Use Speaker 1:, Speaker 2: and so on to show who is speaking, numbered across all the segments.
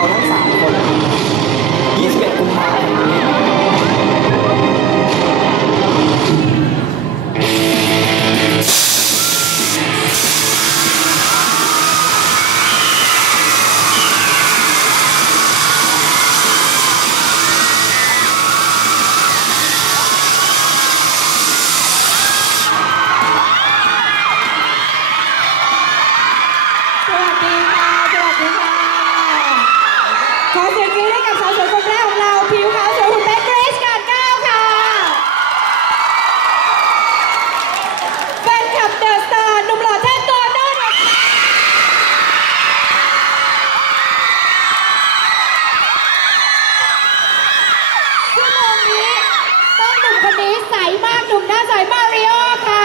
Speaker 1: เราทั้ง3 คน21 กุมภาพันธ์นี้
Speaker 2: ขอเสียงกรี๊ดให้กับสาวสวยคนแรกของเราผิวขาวสวยหุ่นเป๊ะเกรซการก้าวค่ะแฟนคลับเดอะสตาร์หนุ่มหล่อแท่งตัวโน้นชั่วโมงนี้ต้องหนุ่มคนนี้ใสมากหนุ่มหน้าใสมาริโอค่ะ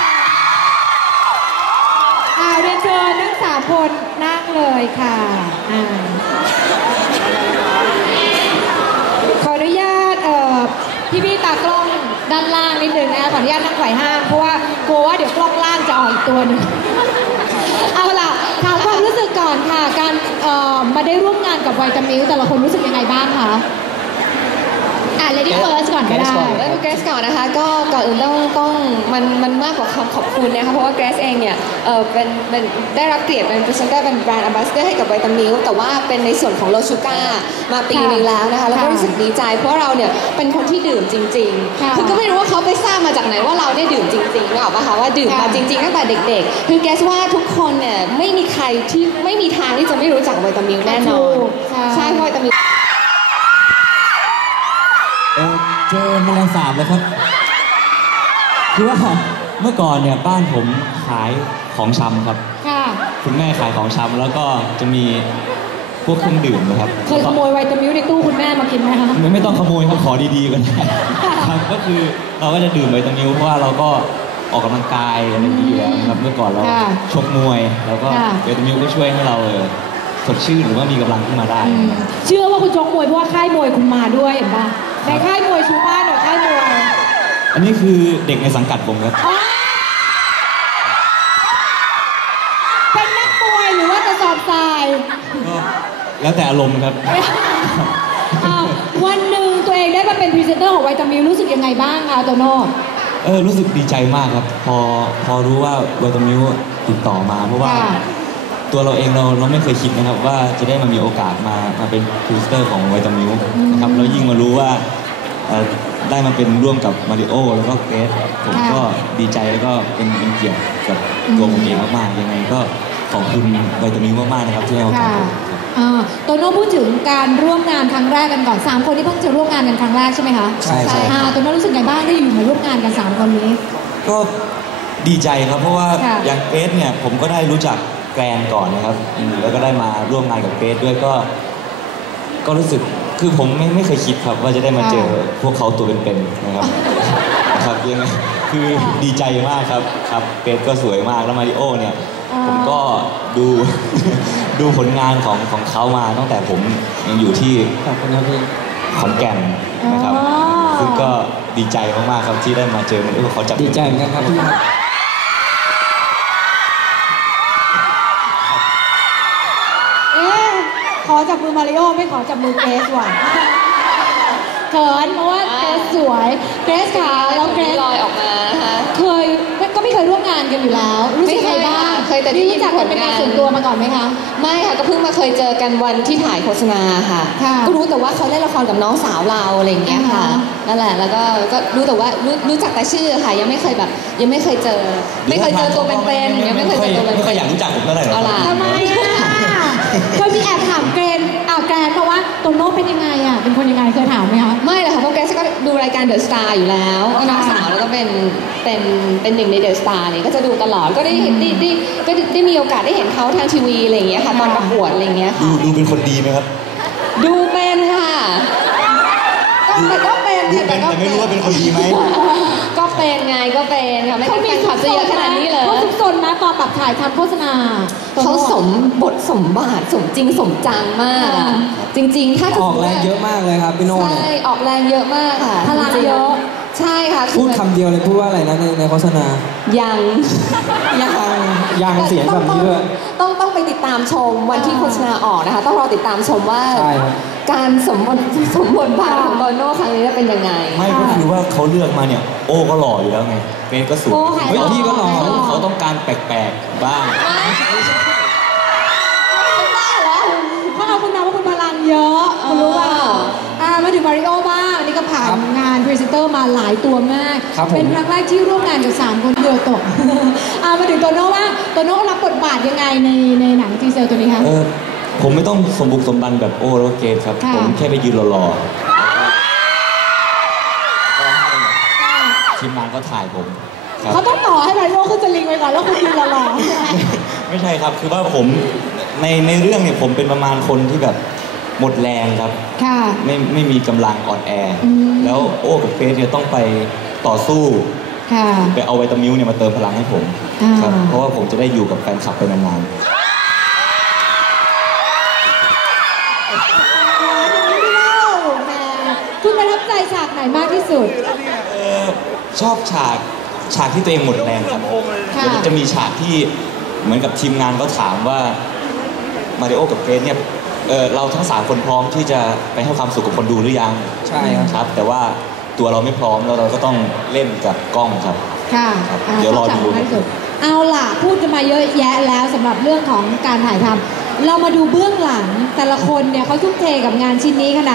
Speaker 2: เรียนเชิญทั้ง3 คนนั่งเลยค่ะขออนุญาตพี่ตากล้องด้านล่างนิดนึงนะคะขออนุญาตนั่งไขว่ห้างเพราะว่ากลัวว่าเดี๋ยวกล้องล่างจะออกอีกตัวหนึ่งเอาล่ะถามความรู้สึกก่อนค่ะการมาได้ร่วมงานกับไวตามิลแต่ละคนรู้สึกยังไงบ้างคะLady First ก่อนก็ได้
Speaker 3: แล้วเกรซก่อนนะคะก็ก่อนอื่นต้องมันมากกว่าคำขอบคุณนะคะเพราะว่าเกรซเองเนี่ยเป็นได้รับเกียรติเป็นพรีเซนเตอร์เป็นแบรนด์แอมบาสเดอร์ให้กับไวตามิลแต่ว่าเป็นในส่วนของโลชูก้ามาปีนึงแล้วนะคะแล้วก็รู้สึกดีใจเพราะเราเนี่ยเป็นคนที่ดื่มจริงๆคือก็ไม่รู้ว่าเขาไปทราบมาจากไหนว่าเราเนี่ยดื่มจริงๆนึกออกปะคะว่าดื่มมาจริงๆตั้งแต่เด็กๆคือเกรซว่าทุกคนเนี่ยไม่มีใครที่ไม่มีทางที่จะไม่รู้จักไวตามิลแน่นอนใช่ไวตามิล
Speaker 4: เจอแมลงสาบเลยครับคือว่าเมื่อก่อนเนี่ยบ้านผมขายของชำครับคุณแม่ขายของชำแล้วก็จะมีพวกเครื่องดื่มนะครับ
Speaker 2: เคยขโมยไวตามิลในตู้คุณแม่มากินไหมคะ
Speaker 4: ไม่ต้องขโมยครับขอดีๆกันครับก็คือเราก็จะดื่มไวตามิลเพราะว่าเราก็ออกกำลังกายอะไรอย่างนี้อยู่แล้วครับเมื่อก่อนเราชกมวยแล้วก็ไวตามิลก็ช่วยให้เราสดชื่นหรือว่ามีกำลังขึ้นมาได้
Speaker 2: เชื่อว่าคุณชกมวยเพราะว่าค่ายมวยคุณมาด้วยเห็นปะในค่ายมวยชูบ้านหรือค่ายมวย
Speaker 4: อันนี้คือเด็กในสังกัดผมครับ
Speaker 2: เป็นนักมวยหรือว่ากระสอบทราย
Speaker 4: ก็แล้วแต่อารมณ์ครับ
Speaker 2: วันหนึ่งตัวเองได้มาเป็นพรีเซนเตอร์ของไวตามิลรู้สึกยังไงบ้างคะโตโน่
Speaker 4: รู้สึกดีใจมากครับพอรู้ว่าไวตามิลติดต่อมาเพราะว่าตัวเราเองเราไม่เคยคิดนะครับว่าจะได้มามีโอกาสมาเป็นพรีเซนเตอร์ของไวตามิลนะครับแล้วยิ่งมารู้ว่าได้มาเป็นร่วมกับมาริโอแล้วก็เกรซผมก็ดีใจแล้วก็เป็นเกียรติกับตัวผมเองมากๆยังไงก็ขอบคุณไวตามิลมากๆนะครับที่ให้โอกาส
Speaker 2: โตโน่พูดถึงการร่วมงานครั้งแรกกันก่อน3 คนที่เพิ่งจะร่วมงานกันครั้งแรกใช่ไหมคะ
Speaker 4: ใช่
Speaker 2: โตโน่รู้สึกไงบ้างได้อยู่มาร่วมงานกัน3 คนนี้
Speaker 4: ก็ดีใจครับเพราะว่าอย่างเกรซเนี่ยผมก็ได้รู้จักแกรนก่อนนะครับแล้วก็ได้มาร่วมงานกับเกรซด้วยก็รู้สึกคือผมไม่เคยคิดครับว่าจะได้มาเจอพวกเขาตัวเป็นๆนะครับครับยังไงคือดีใจมากครับเกรซก็สวยมากแล้วมาริโอเนี่ยผมก็ดูผลงานของเขามาตั้งแต่ผมยังอยู่ที่ขอนแก่นนะครับซึ่งก็ดีใจมากๆครับที่ได้มาเจอเขาจับ
Speaker 1: ดีใจเหมือนกันครับ
Speaker 2: ขอจับมือมาริโอไม่ขอจับมือเกรซว่ะเขินเพราะว่าเกรซสวยเกรซค่ะแล้วเกรซ
Speaker 3: ลอยออกมานะคะ
Speaker 2: ก็ไม่เคยร่วมงานกันอยู่แล้วรู้สึกไงบ้าง
Speaker 3: เคยแต่ที่รู้จัก
Speaker 2: กันเป็นงานส่วนตัวมาก่อนไหมคะ
Speaker 3: ไม่ค่ะก็เพิ่งมาเคยเจอกันวันที่ถ่ายโฆษณาค่ะก็รู้แต่ว่าเขาเล่นละครกับน้องสาวเราอะไรอย่างเงี้ยค่ะนั่นแหละแล้วก็รู้แต่ว่ารู้จักแต่ชื่อค่ะยังไม่เคยเจอตัวเป็นๆยังไม่เคยเจอตัวเป็นๆ
Speaker 4: ไม่เคยอยากรู้จักผมเท่าไหร่หรอก
Speaker 2: ทำไมเคยมีแอบถามแกรนเพราะว่าโตโน่เป็นยังไงเป็นคนยังไงเคยถามไหมคะ
Speaker 3: ไม่เลยค่ะเพราะแกก็ดูรายการเดอะสตาร์อยู่แล้วก็น้องสาวแล้วก็เป็นหนึ่งในเดอะสตาร์เนี่ยก็จะดูตลอดก็ได้มีโอกาสได้เห็นเขาทางทีวีอะไรอย่างเงี้ยค่ะตอนประกวดอะไรอย่างเงี้ยค่ะ
Speaker 4: ดูเป็นคนดีไหมครับ
Speaker 3: ดูเป็นค่ะก็เป็น
Speaker 4: แต่ไม่รู้ว่าเป็นคนดีไหม
Speaker 3: ก็เป็นไงก็เป็นค่ะไม่ต้องแฟนคลับจะเยอะขนาดนี้เลย
Speaker 2: เขาซุกซนนะตอนแบบถ่ายทำโฆษณา
Speaker 3: เขาสมบทสมบาทสมจริงสมจังมากจริงๆถ้า
Speaker 1: ออกแรงเยอะมากเลยครับพี่โน่
Speaker 3: ใช่ออกแรงเยอะมากค่ะ
Speaker 2: พลังเยอะ
Speaker 3: ใช่ค่ะ
Speaker 1: พูดคำเดียวเลยพูดว่าอะไรนะในโฆษณา
Speaker 3: ยัง
Speaker 1: ยังเสียงแบบนี้ด้วย
Speaker 3: ต้องไปติดตามชมวันที่โฆษณาออกนะคะ ต้องรอติดตามชมว่า
Speaker 1: ใช่ครับ
Speaker 3: การสมบทบาทของโตโน่ครั้งนี้จะเป็นยังไง
Speaker 4: ไม่ก็คือว่าเขาเลือกมาเนี่ย โอ้ก็หล่ออยู่แล้วไงเกรซก็สวย
Speaker 2: โอ้หายหล่อ
Speaker 1: เฮ้ยพี่ก็หล่อ
Speaker 4: เขาต้องการแปลกๆบ้าง
Speaker 2: เขาเอาคุณมาว่าคุณพลังเยอะคุณรู้ป่ะมาถึงมาริโอบ้างอันนี้ก็ผ่านงานพรีเซนเตอร์มาหลายตัวมาก
Speaker 1: ครับผม
Speaker 2: เป็นครั้งแรกที่ร่วมงานกับ3คนเดือตก มาถึงโตโน่บ้างโตโน่รับบทบาทยังไงในหนังทีเซอร์ตัวนี้คะ
Speaker 4: ผมไม่ต้องสมบุกสมบันแบบโอ้แล้วก็เกรซครับ
Speaker 2: ค่ะ
Speaker 4: ผมแค่ไปยืนรอๆก็ให้ทีมงานก็ถ่ายผมครับ
Speaker 2: เขาต้องต่อให้มาริโอขึ้นสลิงไปก่อนแล้วคุณยืนรอ
Speaker 4: ไม่ใช่ครับ คือว่าผมในเรื่องเนี่ยผมเป็นประมาณคนที่แบบหมดแรงครับ
Speaker 2: ค่ะ
Speaker 4: ไม่มีกำลังอ่อนแอ
Speaker 2: อืม
Speaker 4: แล้วโอ้กับเกรซเนี่ยต้องไปต่อสู้
Speaker 2: ค่ะ
Speaker 4: ไปเอาไวตามิลเนี่ยมาเติมพลังให้ผม
Speaker 2: อ่า
Speaker 4: ครับ เพราะว่าผมจะได้อยู่กับแฟนคลับไปนาน
Speaker 2: คุณประทับใจฉากไหนมากที่สุด
Speaker 4: ๆชอบฉากที่ตัวเองหมดแรงครับ
Speaker 2: ค่ะ
Speaker 4: เดี๋ยวจะมีฉากที่เหมือนกับทีมงานก็ถามว่ามาริโอกับเกรซเนี่ยเราทั้ง3คนพร้อมที่จะไปให้ความสุขกับคนดูหรือยัง
Speaker 1: ใช่ครับ
Speaker 4: ครับ แต่ว่าตัวเราไม่พร้อมแล้วเราก็ต้องเล่นกับกล้องครับ
Speaker 2: ค่ะ
Speaker 4: ครับเดี๋ยวรอดู
Speaker 2: ชบฉากไหนมากที่สุดเอาล่ะ พูดกันมาเยอะแยะแล้วสำหรับเรื่องของการถ่ายทำเรามาดูเบื้องหลังแต่ละคนเนี่ยเขาทุ่มเทกับงานชิ้นนี้ขนาด